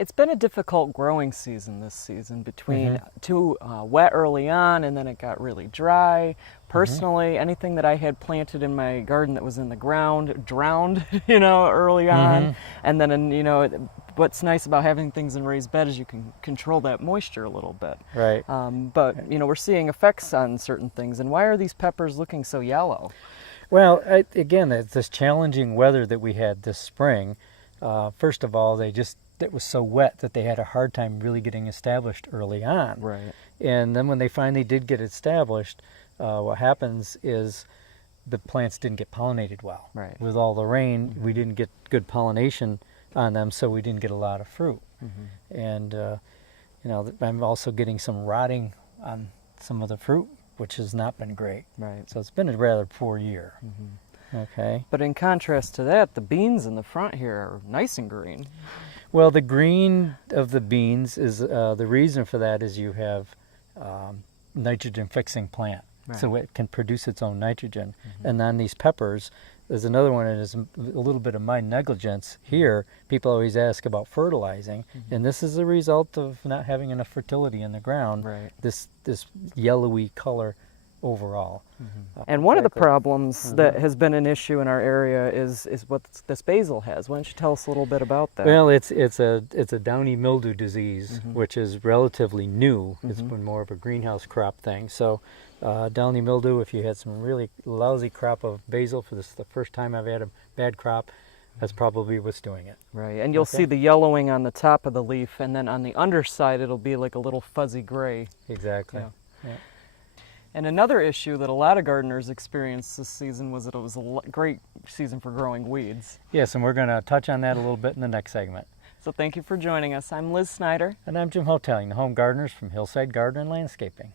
It's been a difficult growing season this season between too wet early on and then it got really dry. Personally, anything that I had planted in my garden that was in the ground drowned, early on. And then, what's nice about having things in raised bed is you can control that moisture a little bit. Right. But, we're seeing effects on certain things. And why are these peppers looking so yellow? Well, again, this challenging weather that we had this spring, first of all, it was so wet that they had a hard time really getting established early on. Right. And then when they finally did get established, what happens is the plants didn't get pollinated well. Right. With all the rain, we didn't get good pollination on them, so we didn't get a lot of fruit. And, I'm also getting some rotting on some of the fruit, which has not been great. Right. So it's been a rather poor year. Okay. But in contrast to that, the beans in the front here are nice and green. Well, the green of the beans is the reason for that is you have nitrogen fixing plant, so it can produce its own nitrogen. And on these peppers, there's another one that is a little bit of my negligence here. People always ask about fertilizing, and this is a result of not having enough fertility in the ground. Right. This yellowy color overall. And one of the problems that has been an issue in our area is what this basil has. Why don't you tell us a little bit about that? Well, it's a downy mildew disease, which is relatively new. It's been more of a greenhouse crop thing. So downy mildew, if you had some really lousy crop of basil for the first time I've had a bad crop, that's probably what's doing it. Right, and you'll see the yellowing on the top of the leaf, and then on the underside it'll be like a little fuzzy gray. Exactly. Yeah. And another issue that a lot of gardeners experienced this season was that it was a great season for growing weeds. Yes, and we're going to touch on that a little bit in the next segment. So thank you for joining us. I'm Liz Snyder. And I'm Jim Hotelling, the home gardeners from Hillside Garden and Landscaping.